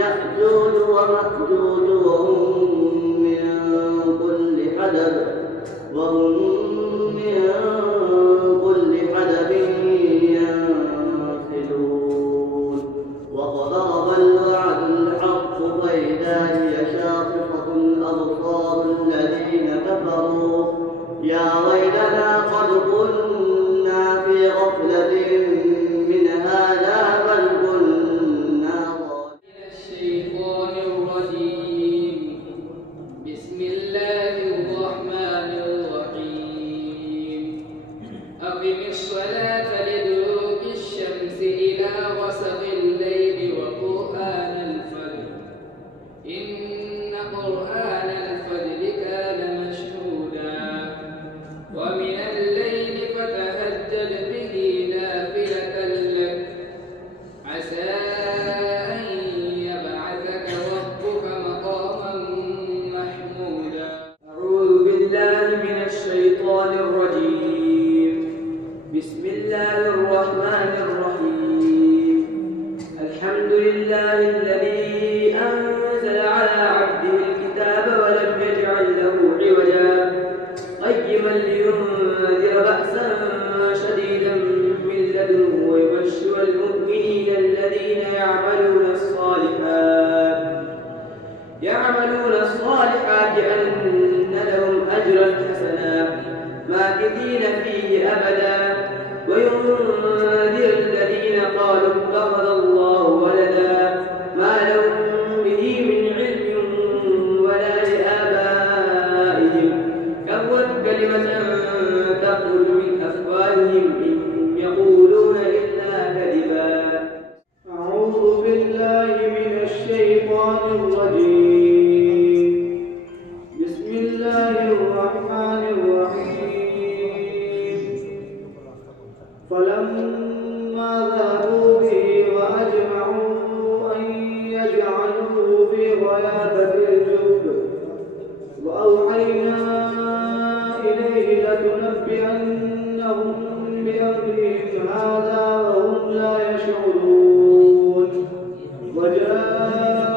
يأجوج ومأجوج وهم من كل حدب ينسلون واقترب الوعد الحق فإذا هي شاخصة أبصار الذين كفروا يا ويلنا قد كنا في غفلة من هذا بل كنا ظالمين. الشيطان الرجيم. بسم الله الرحمن الرحيم. أقم الصلاة لدلوك الشمس إلى غسق الليل وقرآن الفجر إن قرآن الفجر كان مشهودا ومن الليل فتهجد به نافلة لك عسى أن يبعثك ربك مقاما محمودا. أعوذ بالله من الشيطان الرجيم. بسم الله الرحمن الرحيم. الحمد لله الذي أنزل على عبده الكتاب ولم يجعل له عوجا قيما لينذر بأسا شديدا من لدنه ويبشر المؤمنين الذين يعملون الصالحات أن لهم أجرا حسنا ماكثين فيه أبدا وينذر الذين قالوا اتخذ الله ولدا ما لهم به من علم ولا لآبائهم كبرت كلمة تخرج من أفواههم إن يقولون إلا كذبا. أعوذ بالله من الشيطان الرجيم. بسم الله الرحمن الرحيم. فلما ذهبوا به وأجمعوا أن يجعلوه في غيابة الجب وأوحينا إليه لتنبئنهم بأمرهم هذا وهم لا يشعرون. وجاء